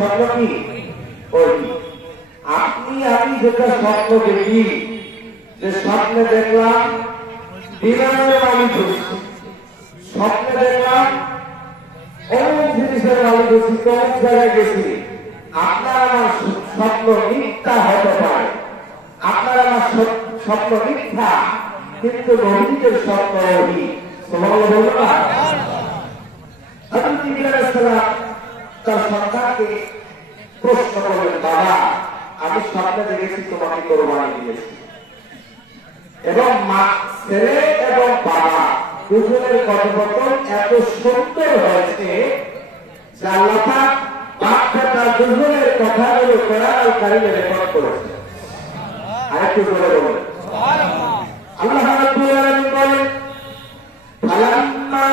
স্বপ্ন কি ওই আপনি আমি যেটা স্বপ্ন দেখি, যে স্বপ্নে দেখলাম বিমানের মালিক হচ্ছি, স্বপ্নে দেখলাম অনেক জিনিসের মালিক হচ্ছি, অনেক জায়গায় গেছি, আপনার আমার স্বপ্ন মিথ্যা হতে পারে, আপনার আমার স্বপ্ন মিথ্যা, কিন্তু নবীদের স্বপ্ন ওই তার সন্তানকে প্রশ্ন করলেন, বাবা আমি স্বপ্নে দেখেছি তোমাকে কোরবানি দিয়েছি, এবং মা ছেলে এবং বাবা দুজনের কথোপকথন এত সুন্দর হয়েছে যে আল্লাহ পাক বাচ্চাটা দুজনের কথাগুলো কোরআন কারিমে রেকর্ড করেছে। আরেকটু করে বলুন আল্লাহ রাব্বুল আলামিন বলেন, ফালাম্মা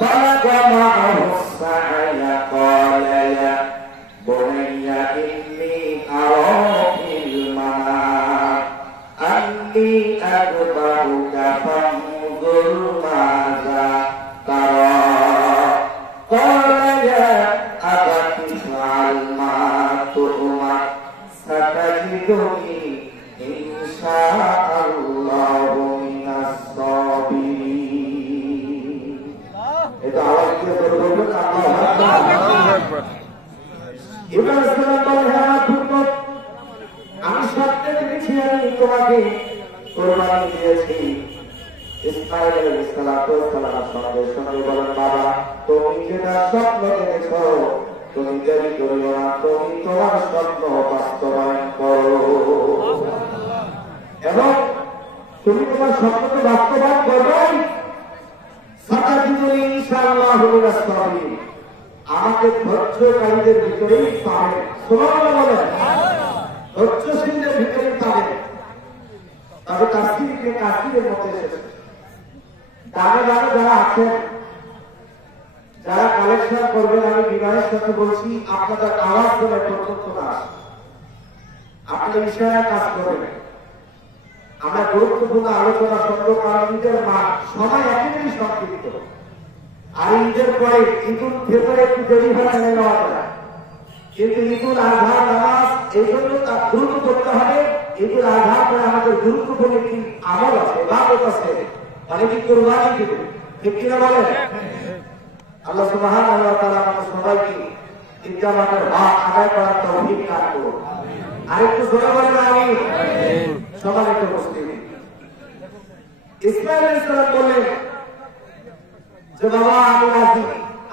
বালাগা মা'আহু সা'য়া ক্বালা ইয়া বুনাইয়া ইন্নী আরা ফিল মানাম আন্নী আযবাহুকা ফানজুর মাযা তারা ক্বালা ইয়া আবাতি ইফআল মা তু'মার সাতাজিদুনি ইনশাআল্লাহু মিনাস সাবিরিন। এটা আওয়াজ দিয়ে বলবেন আল্লাহু আকবার। ইব্রাহিম সালাম বলেন, হ্যাঁ পুত্র আমি স্বপ্নে দেখেছি আমি তোমাকে কোরবানি দিয়েছি। ইসমাঈল আলাইহিস সালাতু ওয়াস সালাম সঙ্গে সঙ্গে বলেন, বাবা তুমি যেটা স্বপ্ন দেখেছো তুমি দেরি করিও না, তুমি তোমার স্বপ্ন বাস্তবায়ন করো এবং তুমি তোমার স্বপ্নকে বাস্তবায়ন করবেই। সাতাজিদুনি ইনশাআল্লাহু মিনাস সাবিরিন, আমাকে ধৈর্যকারীদের ভিতরেই পাবেন। সুবহানাল্লাহ বলেন, ধৈর্যশীলদের ভিতরেই পাবেন। তবে কাশ্মীরের মধ্যে এসেছে দামে দামে যারা আছেন, যারা কালেকশন করবেন, আমি বিবাহের সাথে বলছি আপনাদের আওয়াজ করে পর্যন্ত না আসে, আপনি ইশারায় কাজ করবেন। আমরা গুরুত্বপূর্ণ আলোচনা শুনবো, কারণ ঈদের মা সময় একেবারেই সংক্ষিপ্ত, আর ঈদের পরে ঈদুল ফিতরে একটু দেরি হয় নেওয়া যায়, কিন্তু ঈদুল আজহার নামাজ এই জন্য তার গুরুত্ব করতে হবে। ঈদুল আজহার পরে আমাদের গুরুত্বপূর্ণ একটি আমল আছে, ইবাদত আছে, অনেকে কোরবানি দেবে, ঠিক কিনা বলেন? আল্লাহ সুবহানাহু ওয়া তাআলা আমাদের সবাইকে ঈদগাহ মাঠের হক আদায় করার তৌফিক দান করুন। আরেকটু জোরে বলেন আমিন। সম্মানিত উপস্থিতি, ইসমাঈল আলাইহিস সালাম বললেন যে বাবা আমি রাজি,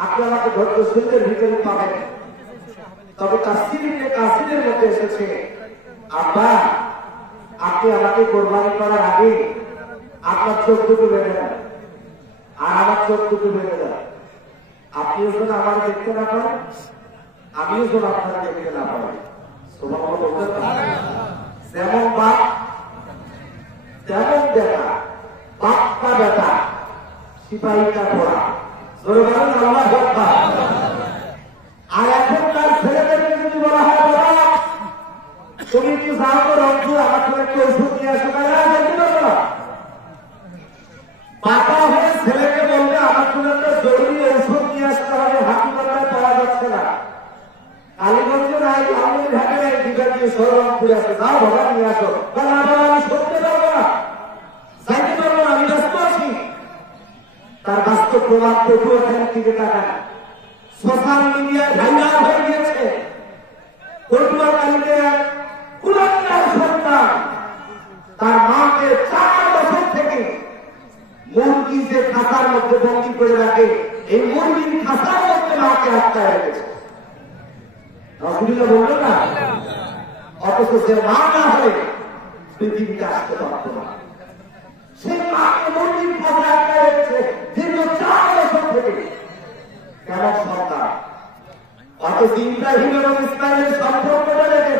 আপনি আমাকে ধৈর্যশীলদের ভিতরে পাবেন। তবে কাসিরের মধ্যে এসেছে, আব্বা আপনি আমাকে কোরবানি করার আগে আপনার চোখ দুটো বেঁধে দেন আর আমার চোখ দুটো বেঁধে দেন, আপনিও যেন আমার দেখতে না পারেন, আমিও যেন আপনারা দেখতে না পারি। যেমন বাপ তেমন দেখা, বাপ্পা বেটা সিপাহীটা পড়া, জোরে বলেন আল্লাহু আকবার। আর এখনকার ছেলেদেরকে যদি বলা হয় বাবা তুমি একটু যাও তো রঞ্জু আমার জন্য একটু ওষুধ নিয়ে আসো, বাবা হয়ে ছেলেকে বলবে আমার জন্য একটা জরুরি ঔষধ নিয়ে আসতে হবে, হাসপাতালে পাওয়া যাচ্ছে না, কালীগঞ্জে নাই, আমাদের ঘাটে নাই, দিঘা দিয়ে সরমপুরে আছে, যাও বাবা নিয়ে আসো। আমি সরতে পারবো না, যাইতে পারবো না, আমি ব্যস্ত আছি। তার বাস্তব প্রভাব প্রভু এখানের দিকে তাকান, সোশ্যাল মিডিয়ায় ভাইরাল হয়ে গিয়েছে। পটুয়াখালীতে কুলাঙ্গার সন্তান তার মাকে 4 বছর থেকে মুরগি যে খাঁচার মধ্যে বন্দী করে রাখে, এই মুরগির খাঁচার মধ্যে মাকে আটকায় রেখেছে। রসুলিল্লাহ বলল না, অথচ যে মা না হলে পৃথিবীতে আসতে পারত না, সেই মাকে মুরগির খাঁচায় আটকায় রেখেছে দীর্ঘ 4 বছর থেকে। কেমন সন্তান! অথচ ইব্রাহিম এবং ইসমাঈলের সম্পর্কটা দেখে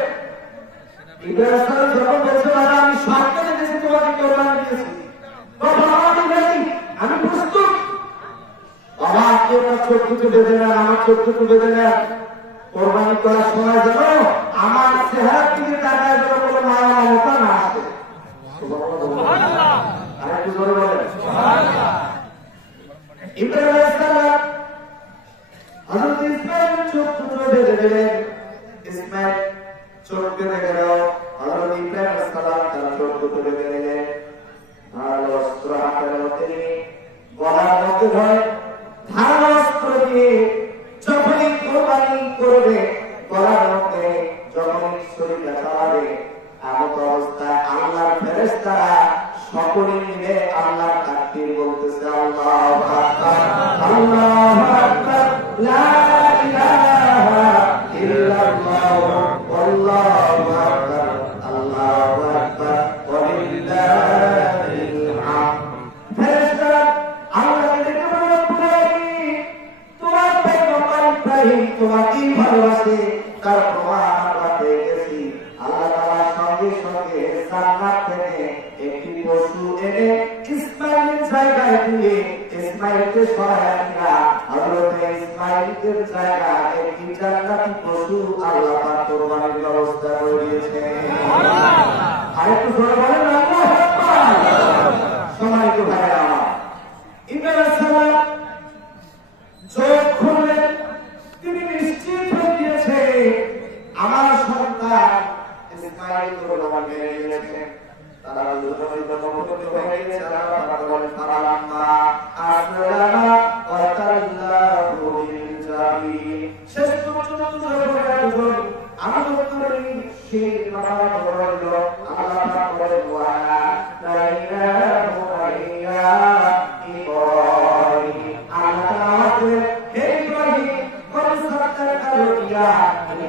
ইব্রাহিম সালাম যখন বলছে বাবা আমি স্বপ্নে দেখেছি তোমাকে কোরবানি দিয়েছি, বাবা আমি রেডি, আমি প্রস্তুত, বাবা আপনি আপনার চোখ দুটো বেঁধে নেন, আমার চোখ দুটো বেঁধে নেন, কোরবানি করার সময় যেন আমার চেহারার দিকে তাকায় যেন কোনো মায়া মমতা না আসে। আরেকটু জোরে বলেন। ইব্রাহিম আলাইহিস সালাম হযরত ইসমাঈল চোখ দুটো বেঁধে দিলেন। ইসমাঈল চোখ বেঁধে গেল, হযরত ইব্রাহিম আলাইহিস সালাম তার চোখ দুটো বেঁধে দিলেন। ধারালো অস্ত্র হাতের মধ্যে নিয়ে গলার মধ্যে ধরে ধারালো অস্ত্র দিয়ে যখনই কোরবানি করবে, গলার মধ্যে যখনই ছুরিটা চালাবে, এমন অবস্থায় আল্লাহর ফেরেশতারা সকলে মিলে আল্লাহর তাকবীর বলতেছে, আল্লাহু আকবার, আল্লাহু আকবার, লা ইলাহা ইল্লাল্লাহ, আল্লাহু আকবার, আল্লাহু আকবার, ওয়ালিল্লাহিল হামদ। ফেরেশতারা আল্লাহকে ডেকে বলে, তোমার পয়গম্বর ইব্রাহিম তোমাকে ভালোবাসে, তার প্রমাণ আমরা পেয়ে গেছি। আল্লাহ তাআলা সঙ্গে সঙ্গে জান্নাত থেকে একটি পশু এনে ইসমাঈলের জায়গায় দিয়ে ইসমাঈলকে সরায় নিয়ে হযরত ইসমাঈলের জায়গায় একটি জান্নাতি পশু আল্লাহ পাক কুরবানির ব্যবস্থা করে দিয়েছে। আরেকটু জোরে বলেন আল্লাহু আকবার। সম্মানিত ভাইরা আমার, ইব্রাহিম আলাইহিস সালাম চোখ খুললেন, তিনি নিশ্চিত হয়ে গিয়েছে আমার সন্তান ইসমাঈল কুরবানি হয়ে গেছে। তারা দুজনেই মুখোমুখি হয়ে গেছে। আল্লাহ বলেন, ফালাম্মা আসলামা ওয়া তাল্লাহু লিল জাবিন। শেষ পর্যন্ত দুজন আমি করি সেই মারা বলল। আল্লাহ পাক বলেন, ওয়া লাইলা মুআইয়া ইব্রাহিম। আল্লাহ হে ইব্রাহিম কোন সত্য কারিয়া তুমি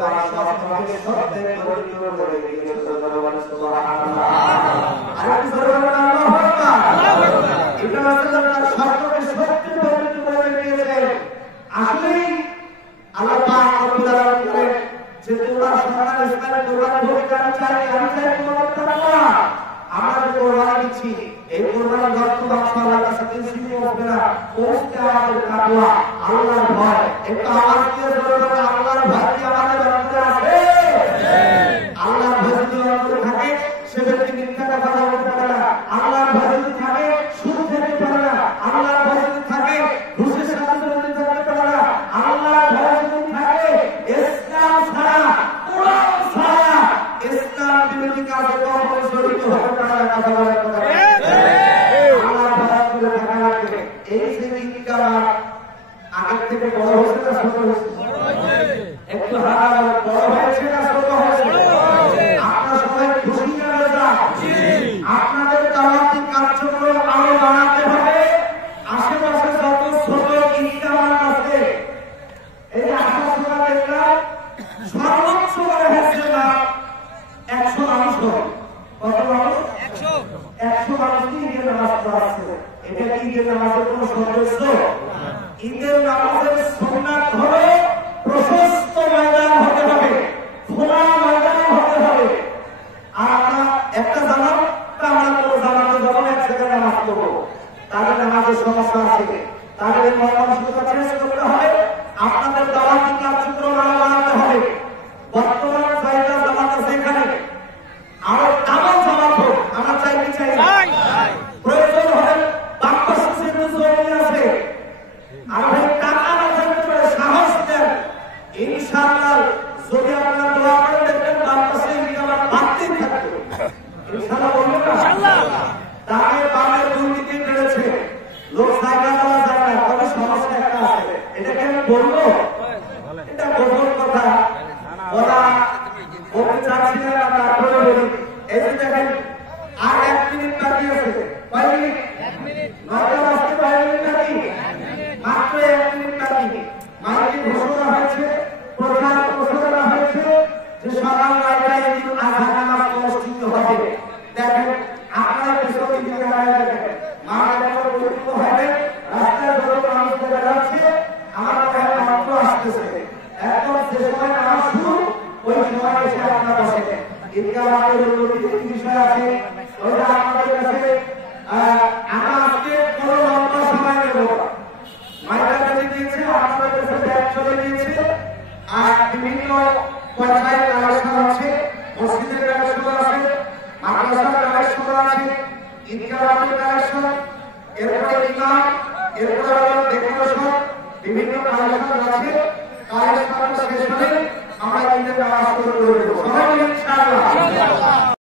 তার সত্যকে সত্যে পরিণত করে দিয়েছো। সুবহানাল্লাহ। আর সুবহানাল্লাহ এটা তার সত্যকে সত্যে পরিণত করে দিয়েছেন। আসলেই আল্লাহ পাক রব্বুল আলামিন বলেন যে তোমার সন্তান ইসমাঈল কুরবানি হোক, আমি চাই তোমার তাকওয়া। আমরা যে কুরবানি দিচ্ছি, এই কুরবানির রক্ত বাক্স আল্লাহর কাছে কিছুই হবে না। পৌঁছতে আমাদের তাকওয়া, আল্লাহর ভয়। একটু আওয়াজ দিয়ে বলবেন, আল্লাহর ভয় কি আমাদের অন্তরে আছে? আল্লাহর ভয় যদি অন্তরে থাকে, সে ব্যক্তি মিথ্যা কথা বলতে পারে না। আল্লাহর ভয় যদি থাকে, সুদ খেতে পারে না। আল্লাহর ভয় যদি থাকে, ঘুষের সাথে জড়িত থাকতে পারে না। আল্লাহর ভয় যদি থাকে, ইসলাম ছাড়া, কোরআন ছাড়া ইসলাম বিরোধী কাজে কখনো জড়িত হতে পারে না। কথা বলার কথা আল্লাহর ভয় করে থাকা লাগবে। এই যে দিকটা আগের থেকে বড় হয়েছে না ছোট হয়েছে? একটু হারা বড় হয়েছে না ছোট হয়েছে? আপনারা সবাই খুশি না বেজা? আপনাদের দাওয়াতি কার্যক্রম আরো বাড়াতে হবে। আশেপাশে যত ছোট ঈদগাহ আছে, এই যে আশা দেখলাম সর্বোচ্চ করে হচ্ছে না 100 মানুষ। কত মানুষ? 100 মানুষ কি ঈদের নামাজ পড়াচ্ছে? এটা কি ঈদের নামাজের কোন সদস্য? ঈদের নামাজের সুন্নাত হলো প্রশস্ত ময়দান হতে হবে, খোলা ময়দান হতে হবে। আর আমরা একটা জামাত, আমরা কোনো জামাতে যখন এক সেকেন্ড নামাজ পড়বো, তাদের নামাজের সমস্যা আছে, তাদের মানসিকতা চেঞ্জ করতে হবে। আপনাদের দাওয়াতি কার্যক্রম আরো বাড়াতে হবে। বর্তমান জায়গা জামাত আছে এখানে, আরো ডাবল জামাত হোক, আমরা চাই কি চাই? প্রয়োজন হয় বাপ্পাসী সেতু জমি আছে, আর ভাই টাকা না থাকতে পারে, সাহস দেন। ইনশাআল্লাহ যদি আপনারা দোয়া করেন, দেখবেন বাপ্পাসী আমার বাড়তেই থাকবে। ইনশাআল্লাহ বলবেন না? ইনশাআল্লাহ। তাকে বামের দুর্নীতি বেড়েছে, লোক জায়গা দেওয়া যায় না, তবে সমস্যা একটা আছে। এটাকে আমি বলবো, এটা গোপন কথা, ওরা বলতে চাচ্ছি না, তারপরে বলি। এই যে দেখেন, আর 1 মিনিট বাকি আছে। কয় মিনিট? 9টা বাজতে 5 মিনিট বাকি, মাত্র 1 মিনিট বাকি। মাইকে ঘোষণা হয়েছে, প্রচার প্রচারণা হয়েছে যে সকাল 9টায় ঈদ আজহা নামাজ অনুষ্ঠিত হবে। দেখেন, আপনারা পেছনে দিকে দাঁড়িয়ে দেখেন, মাঠ এখন পরিচিত হবে, রাস্তায় যত মানুষ দেখা যাচ্ছে, আমার ভাই মাত্র আসতেছে। একদম যে সময় নামাজ শুরু, ওই সময় এসে আপনারা বসেন। ঈদগাহ আমাদের একটি বিষয় আছে, ওইটা আপনাদের কাছে আমরা আজকে কোনো লম্বা সময় নেব না। মাইকা বেঁধে দিয়েছে, আপনাদের কাছে ব্যাগ চলে দিয়েছে, আর বিভিন্ন পর্যায়ে কালেকশন আছে, মসজিদের কালেকশন আছে, মাদ্রাসার কালেকশন আছে, ঈদগাহ কালেকশন, এরপরে ইমাম, এরপরে বিভিন্ন কালেকশন আছে, কালেকশনটা শেষ হলে আমরা ইন্টারনেট আওয়াজ করে দেবো।